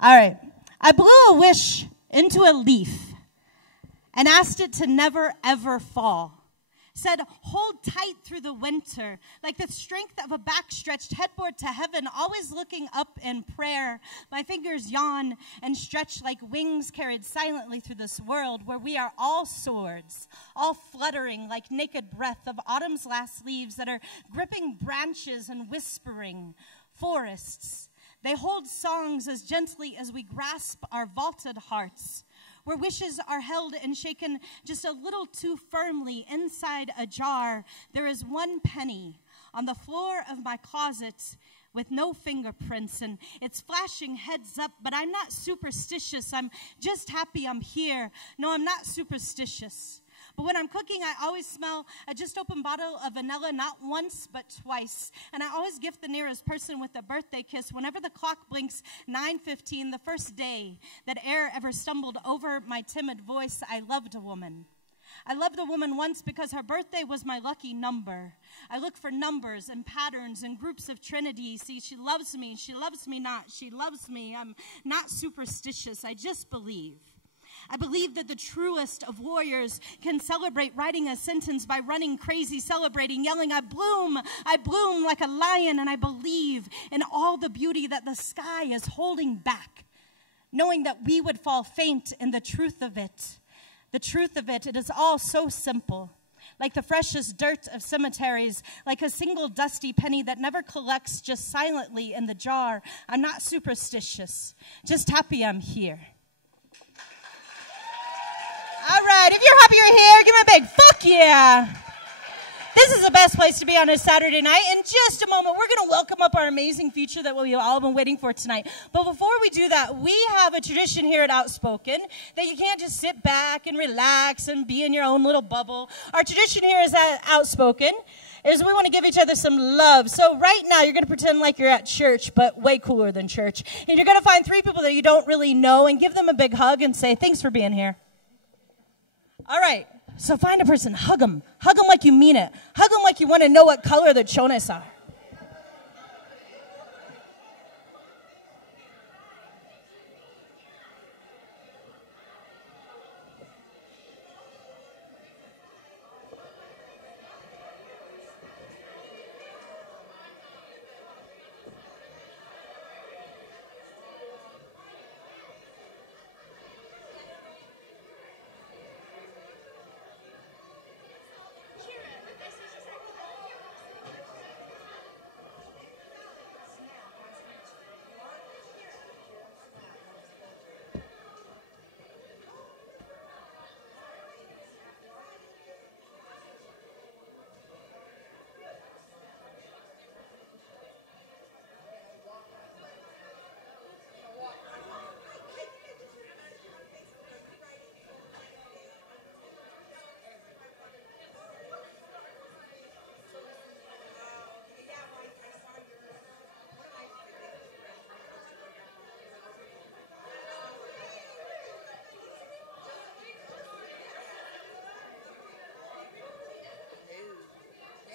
All right. I blew a wish into a leaf and asked it to never, ever fall. Said, hold tight through the winter, like the strength of a backstretched headboard to heaven, always looking up in prayer. My fingers yawn and stretch like wings carried silently through this world where we are all swords, all fluttering like naked breath of autumn's last leaves that are gripping branches and whispering. Forests, they hold songs as gently as we grasp our vaulted hearts, where wishes are held and shaken just a little too firmly inside a jar. There is one penny on the floor of my closet with no fingerprints, and it's flashing heads up, but I'm not superstitious. I'm just happy I'm here. No, I'm not superstitious. But when I'm cooking, I always smell a just opened bottle of vanilla, not once, but twice. And I always gift the nearest person with a birthday kiss whenever the clock blinks 9:15, the first day that air ever stumbled over my timid voice. I loved a woman. I loved a woman once because her birthday was my lucky number. I look for numbers and patterns and groups of trinity. See, she loves me not. She loves me. I'm not superstitious. I just believe. I believe that the truest of warriors can celebrate writing a sentence by running crazy, celebrating, yelling, I bloom like a lion, and I believe in all the beauty that the sky is holding back, knowing that we would fall faint in the truth of it. The truth of it, it is all so simple. Like the freshest dirt of cemeteries, like a single dusty penny that never collects just silently in the jar. I'm not superstitious, just happy I'm here. All right, if you're happy you're here, give me a big fuck yeah. This is the best place to be on a Saturday night. In just a moment, we're going to welcome up our amazing feature that we've all been waiting for tonight. But before we do that, we have a tradition here at Outspoken that you can't just sit back and relax and be in your own little bubble. Our tradition here is at Outspoken is we want to give each other some love. So right now, you're going to pretend like you're at church, but way cooler than church. And you're going to find 3 people that you don't really know and give them a big hug and say, thanks for being here. All right, so find a person, hug them like you mean it. Hug them like you want to know what color the chones are.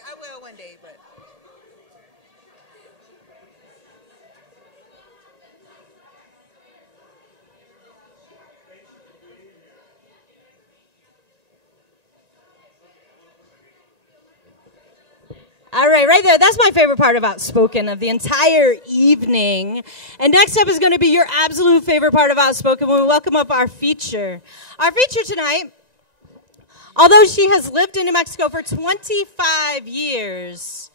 I will one day, but... All right there. That's my favorite part of Outspoken of the entire evening. And next up is going to be your absolute favorite part of Outspoken when we welcome up our feature. Our feature tonight, although she has lived in New Mexico for 25 years,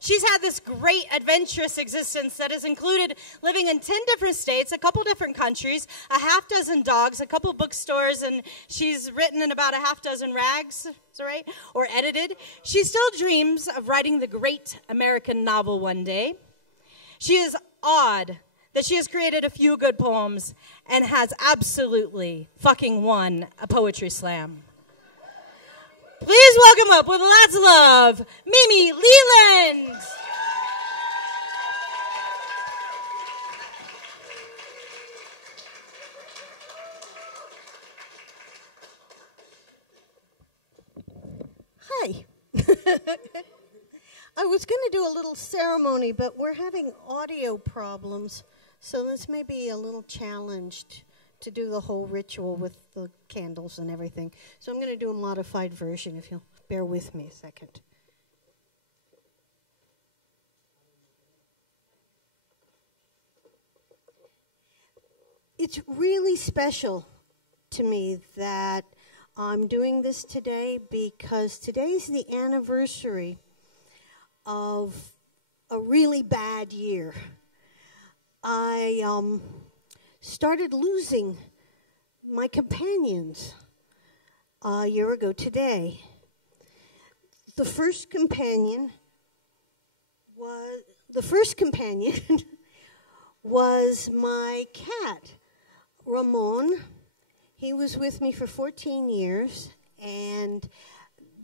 she's had this great adventurous existence that has included living in 10 different states, a couple different countries, a half dozen dogs, a couple bookstores, and she's written in about a half dozen rags, is that right? Or edited. She still dreams of writing the great American novel one day. She is awed that she has created a few good poems and has absolutely fucking won a poetry slam. Please welcome up with lots of love, Mimi Leland. Hi. I was going to do a little ceremony, but we're having audio problems. So this may be a little challenged to do the whole ritual with the candles and everything. So I'm going to do a modified version, if you'll bear with me a second. It's really special to me that I'm doing this today because today's the anniversary of a really bad year. I started losing my companions a year ago today. The first companion was my cat, Ramon. He was with me for 14 years, and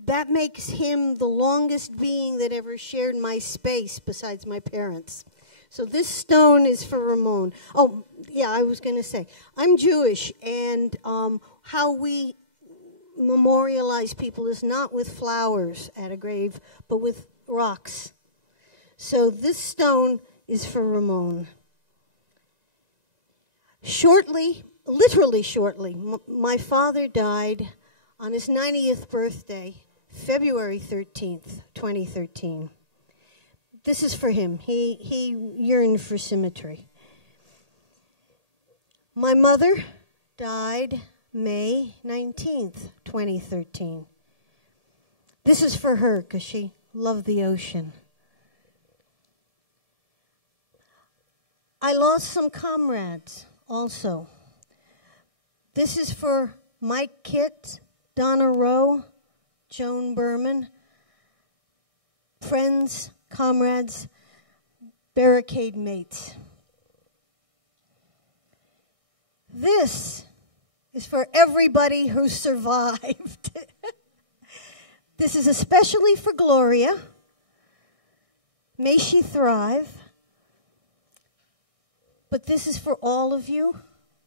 that makes him the longest being that ever shared my space besides my parents. So this stone is for Ramon. Oh, yeah, I was going to say, I'm Jewish, and how we memorialize people is not with flowers at a grave, but with rocks. So this stone is for Ramon. Literally shortly, my father died on his 90th birthday, February 13th, 2013. This is for him. He yearned for symmetry. My mother died May 19th, 2013. This is for her because she loved the ocean. I lost some comrades also. This is for Mike Kitt, Donna Rowe, Joan Berman, friends, comrades, barricade mates. This is for everybody who survived. This is especially for Gloria. May she thrive. But this is for all of you,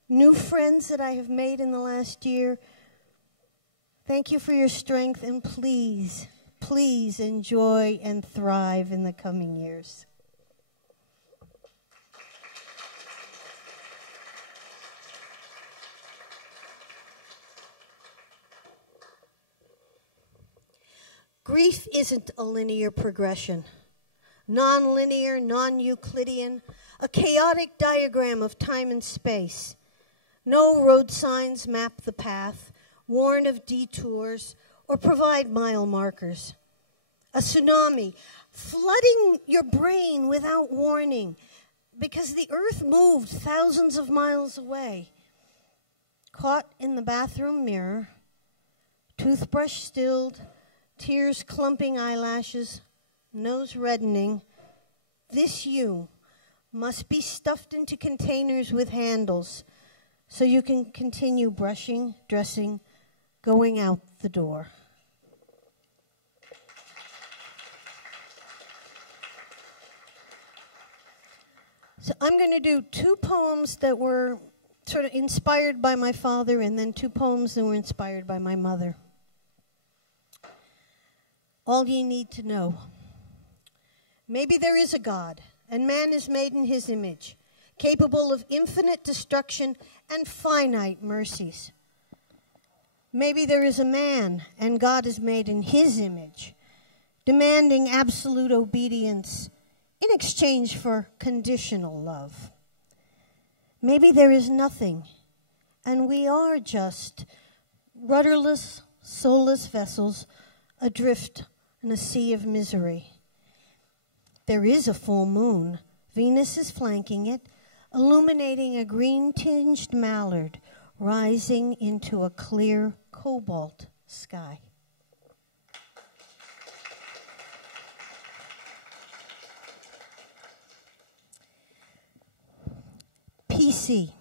new friends that I have made in the last year. Thank you for your strength, and please, please enjoy and thrive in the coming years. Grief isn't a linear progression. Non-linear, non-Euclidean, a chaotic diagram of time and space. No road signs map the path, warn of detours, or provide mile markers. A tsunami flooding your brain without warning because the earth moved thousands of miles away. Caught in the bathroom mirror, toothbrush stilled, tears clumping eyelashes, nose reddening, this you must be stuffed into containers with handles so you can continue brushing, dressing, going out the door. So I'm going to do two poems that were sort of inspired by my father, and then two poems that were inspired by my mother. All ye need to know. Maybe there is a God, and man is made in his image, capable of infinite destruction and finite mercies. Maybe there is a man, and God is made in his image, demanding absolute obedience in exchange for conditional love. Maybe there is nothing, and we are just rudderless, soulless vessels adrift in a sea of misery. There is a full moon. Venus is flanking it, illuminating a green-tinged mallard rising into a clear cobalt sky. PC.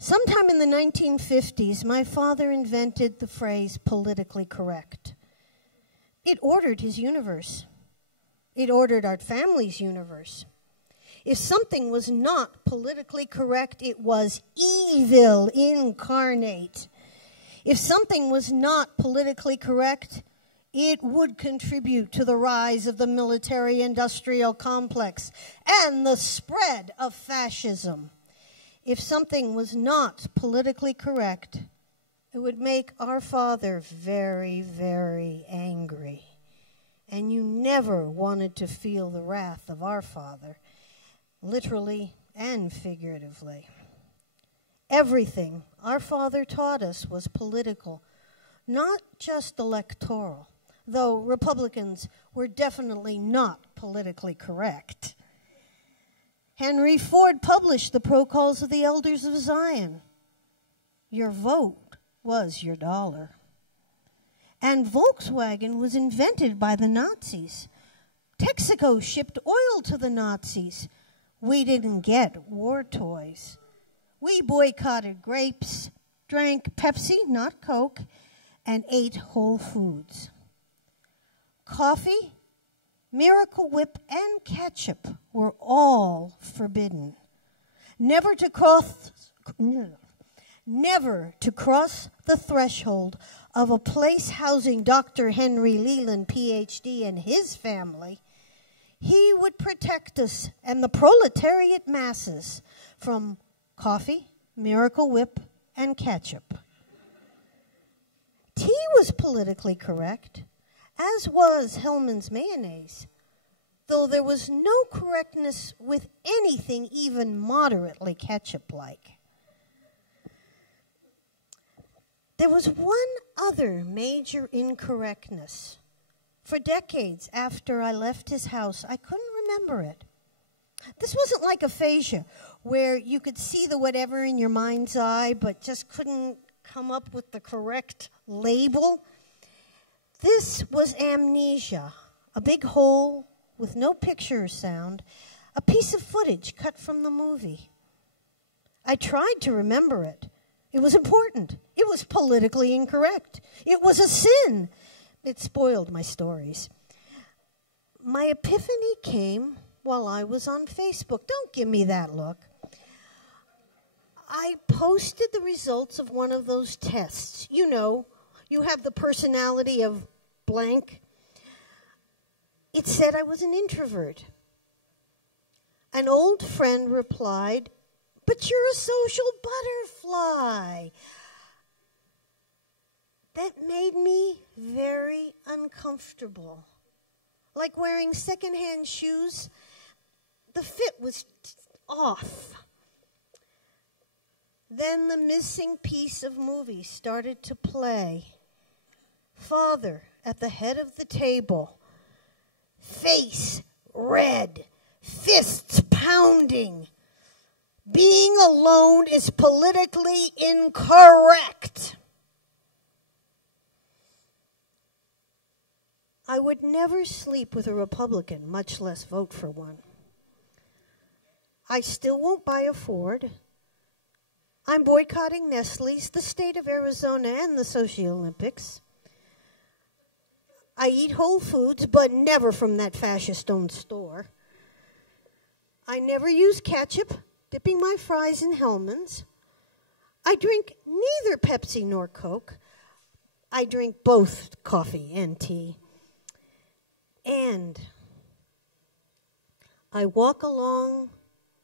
Sometime in the 1950s, my father invented the phrase politically correct. It ordered his universe. It ordered our family's universe. If something was not politically correct, it was evil incarnate. If something was not politically correct, It would contribute to the rise of the military-industrial complex and the spread of fascism. If something was not politically correct, it would make our father very, very angry. And you never wanted to feel the wrath of our father, literally and figuratively. Everything our father taught us was political, not just electoral, though Republicans were definitely not politically correct. Henry Ford published the Protocols of the Elders of Zion. Your vote was your dollar. And Volkswagen was invented by the Nazis. Texaco shipped oil to the Nazis. We didn't get war toys. We boycotted grapes, drank Pepsi, not Coke, and ate Whole Foods. Coffee, Miracle Whip, and ketchup were all forbidden. Never to cross the threshold of a place housing Dr. Henry Leland, Ph.D., and his family. He would protect us and the proletariat masses from coffee, Miracle Whip, and ketchup. Tea was politically correct, as was Hellmann's mayonnaise, though there was no correctness with anything even moderately ketchup-like. There was one other major incorrectness. For decades after I left his house, I couldn't remember it. This wasn't like aphasia, where you could see the whatever in your mind's eye, but just couldn't come up with the correct label. This was amnesia, a big hole with no picture or sound, a piece of footage cut from the movie. I tried to remember it. It was important. It was politically incorrect. It was a sin. It spoiled my stories. My epiphany came while I was on Facebook. Don't give me that look. I posted the results of one of those tests. You know, you have the personality of blank. It said I was an introvert. An old friend replied, "But you're a social butterfly." That made me very uncomfortable. Like wearing secondhand shoes, the fit was off. Then the missing piece of movie started to play. Father at the head of the table, face red, fists pounding. Being alone is politically incorrect. I would never sleep with a Republican, much less vote for one. I still won't buy a Ford. I'm boycotting Nestle's, the state of Arizona, and the Sochi Olympics. I eat Whole Foods, but never from that fascist-owned store. I never use ketchup, dipping my fries in Hellmann's. I drink neither Pepsi nor Coke. I drink both coffee and tea. And I walk along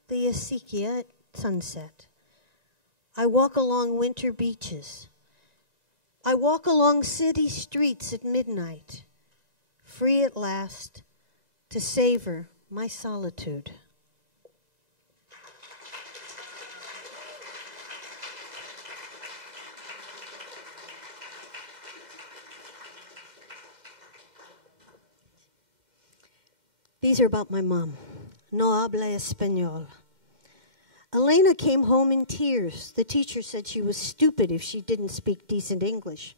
the Acequia at sunset. I walk along winter beaches. I walk along city streets at midnight, free at last to savor my solitude. These are about my mom. No habla español. Elena came home in tears. The teacher said she was stupid if she didn't speak decent English.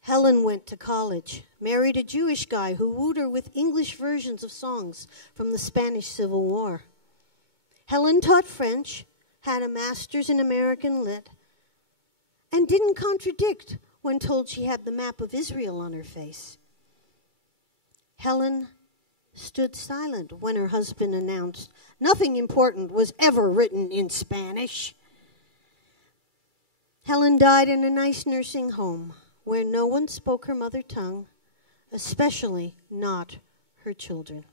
Helen went to college, married a Jewish guy who wooed her with English versions of songs from the Spanish Civil War. Helen taught French, had a master's in American Lit, and didn't contradict when told she had the map of Israel on her face. Helen stood silent when her husband announced nothing important was ever written in Spanish. Helen died in a nice nursing home where no one spoke her mother tongue especially not her children.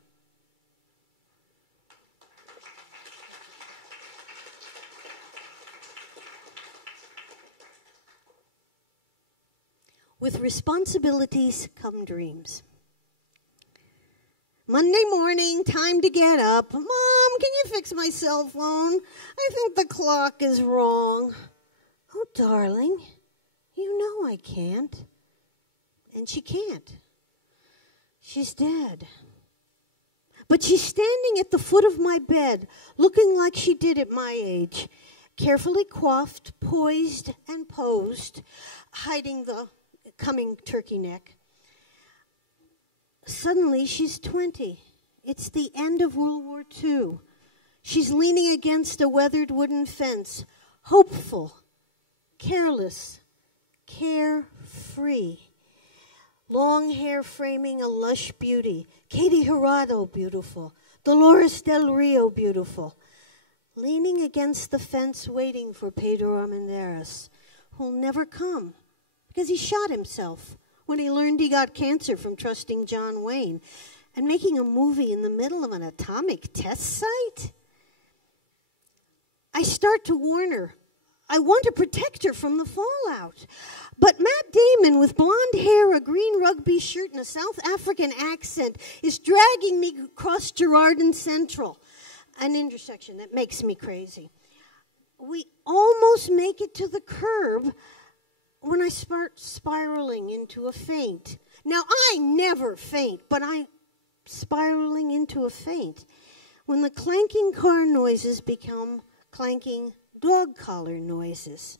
With responsibilities come dreams. Monday morning, time to get up. Mom, can you fix my cell phone? I think the clock is wrong. Oh, darling, you know I can't. And she can't. She's dead. But she's standing at the foot of my bed, looking like she did at my age, carefully coiffed, poised, and posed, hiding the coming turkey neck. Suddenly, she's 20. It's the end of World War II. She's leaning against a weathered wooden fence, hopeful, careless, carefree. Long hair framing a lush beauty. Katie Hirado, beautiful. Dolores Del Rio, beautiful. Leaning against the fence, waiting for Pedro Armendariz, who'll never come because he shot himself when he learned he got cancer from trusting John Wayne, and making a movie in the middle of an atomic test site. I start to warn her. I want to protect her from the fallout. But Matt Damon, with blonde hair, a green rugby shirt, and a South African accent, is dragging me across Girardin Central, an intersection that makes me crazy. We almost make it to the curb when I start spiraling into a faint. Now, I never faint, but I'm spiraling into a faint when the clanking car noises become clanking dog collar noises.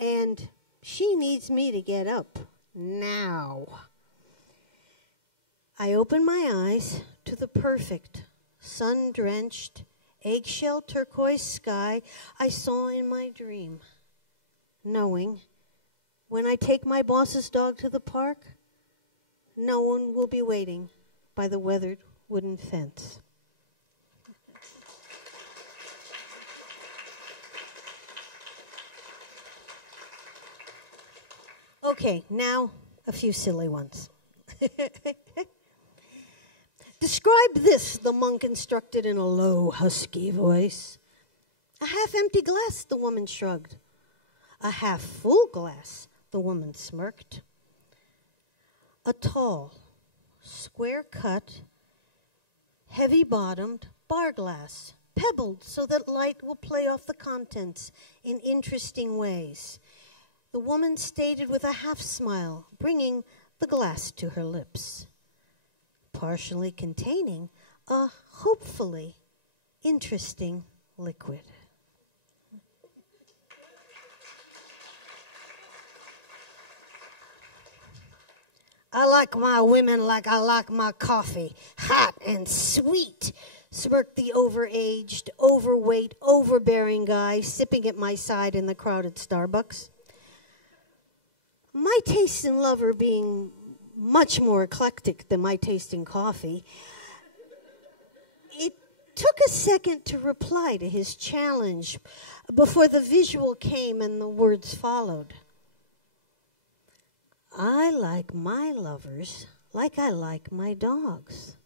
And she needs me to get up now. I open my eyes to the perfect, sun-drenched, eggshell turquoise sky I saw in my dream, knowing when I take my boss's dog to the park, no one will be waiting by the weathered wooden fence. Okay, now a few silly ones. Describe this, the monk instructed in a low, husky voice. A half-empty glass, the woman shrugged. A half-full glass, the woman smirked. A tall, square-cut, heavy-bottomed bar glass, pebbled so that light will play off the contents in interesting ways. The woman stated with a half-smile, bringing the glass to her lips, partially containing a hopefully interesting liquid. I like my women like I like my coffee, hot and sweet, smirked the overaged, overweight, overbearing guy sipping at my side in the crowded Starbucks. My taste in lover being much more eclectic than my taste in coffee, it took a second to reply to his challenge before the visual came and the words followed. I like my lovers like I like my dogs.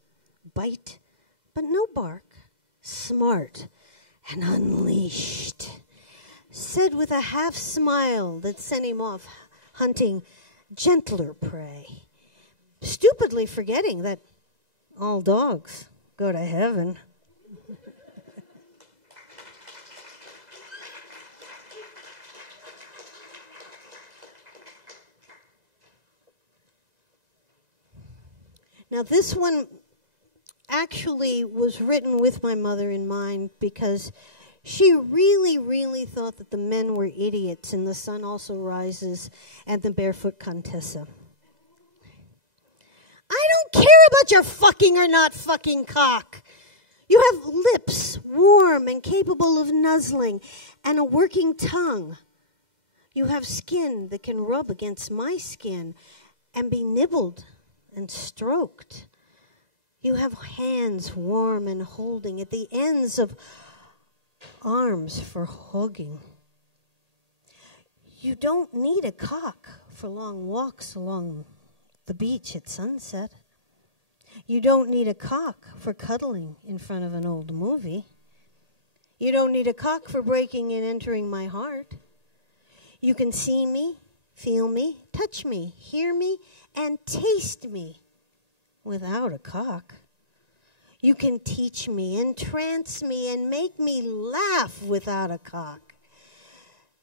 Bite, but no bark. Smart and unleashed. Said with a half smile that sent him off hunting gentler prey. Stupidly forgetting that all dogs go to heaven. Now, this one actually was written with my mother in mind because she really, really thought that the men were idiots in The Sun Also Rises and The Barefoot Contessa. I don't care about your fucking or not fucking cock. You have lips warm and capable of nuzzling and a working tongue. You have skin that can rub against my skin and be nibbled and stroked. You have hands warm and holding at the ends of arms for hugging. You don't need a cock for long walks along the beach at sunset. You don't need a cock for cuddling in front of an old movie. You don't need a cock for breaking and entering my heart. You can see me, feel me, touch me, hear me, and taste me without a cock. You can teach me, entrance me, and make me laugh without a cock.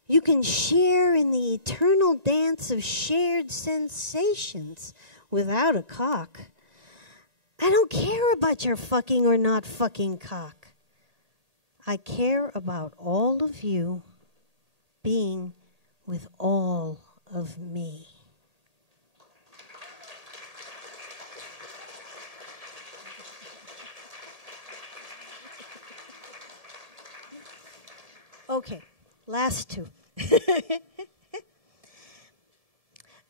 You can share in the eternal dance of shared sensations without a cock. I don't care about your fucking or not fucking cock. I care about all of you being with all of me. Okay, last two.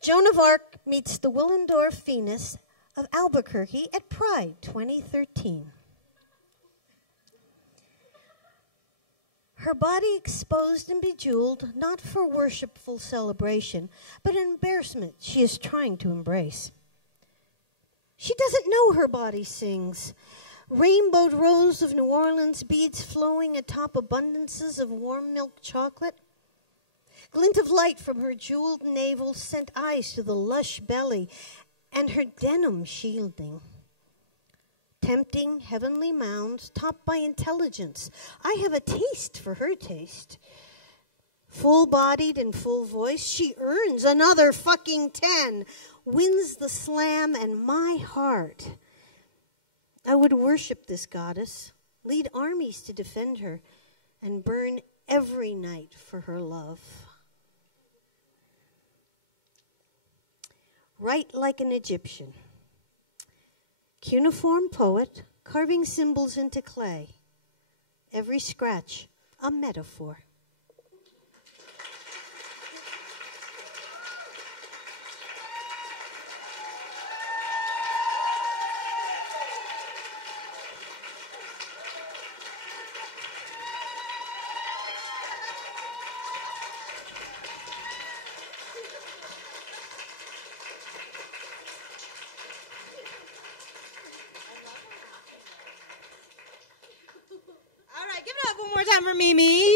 Joan of Arc meets the Willendorf Venus of Albuquerque at Pride 2013. Her body exposed and bejeweled, not for worshipful celebration, but an embarrassment she is trying to embrace. She doesn't know her body sings. Rainbowed rows of New Orleans beads flowing atop abundances of warm milk chocolate. Glint of light from her jeweled navel sent eyes to the lush belly and her denim shielding. Tempting heavenly mounds topped by intelligence. I have a taste for her taste. Full-bodied and full voice, she earns another fucking 10, wins the slam and my heart. I would worship this goddess, lead armies to defend her, and burn every night for her love. Write like an Egyptian. Cuneiform poet, carving symbols into clay. Every scratch, a metaphor. Give it up one more time for Mimi.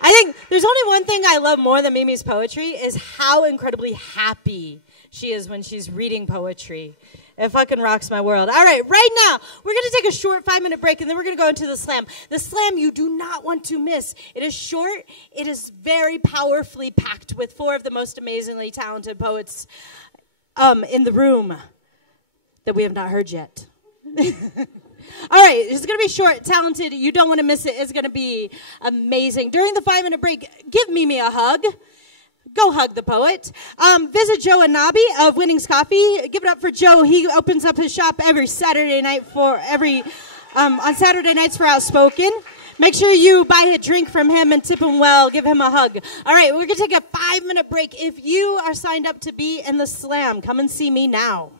I think there's only one thing I love more than Mimi's poetry is how incredibly happy she is when she's reading poetry. It fucking rocks my world. All right, right now, we're going to take a short 5-minute break, and then we're going to go into the slam. The slam you do not want to miss. It is short. It is very powerfully packed with 4 of the most amazingly talented poets in the room that we have not heard yet. All right, it's going to be short, talented. You don't want to miss it. It's going to be amazing. During the 5-minute break, give Mimi a hug. Go hug the poet. Visit Joe and Nabi of Winnings Coffee. Give it up for Joe. He opens up his shop every Saturday night on Saturday nights for Outspoken. Make sure you buy a drink from him and tip him well. Give him a hug. All right, we're going to take a 5-minute break. If you are signed up to be in the slam, come and see me now.